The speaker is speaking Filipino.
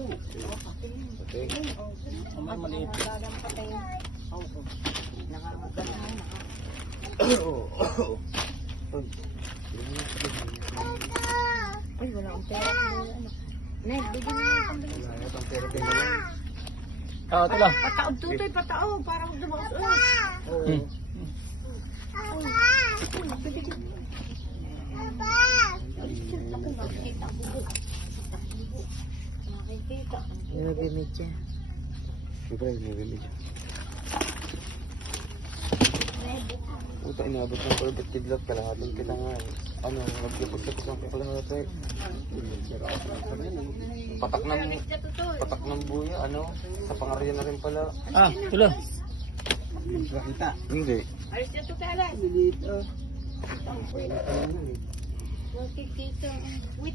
Okay. Ang maliit. Ay, wala akong pera. Nek, bigyan mo yung pambili. Wala itong pera kayo na lang. Ah, ito lang. Pataob tutoy, pataob. Para huwag dumakas ulit. Hmm. Ako, nakikita ang bubo. Nakikita. Nilagimit siya. Siyempre, nagimit siya. Puta, inabot ng pulbit kidlat, kalahating kita nga eh. Ano, nagkipos-kipos ng kalahat eh. Patak ng buya, ano, sa pangarya na rin pala. Ah, ito lang. Hindi. Alis na ito kalas. Dito. Nakikita. Wait.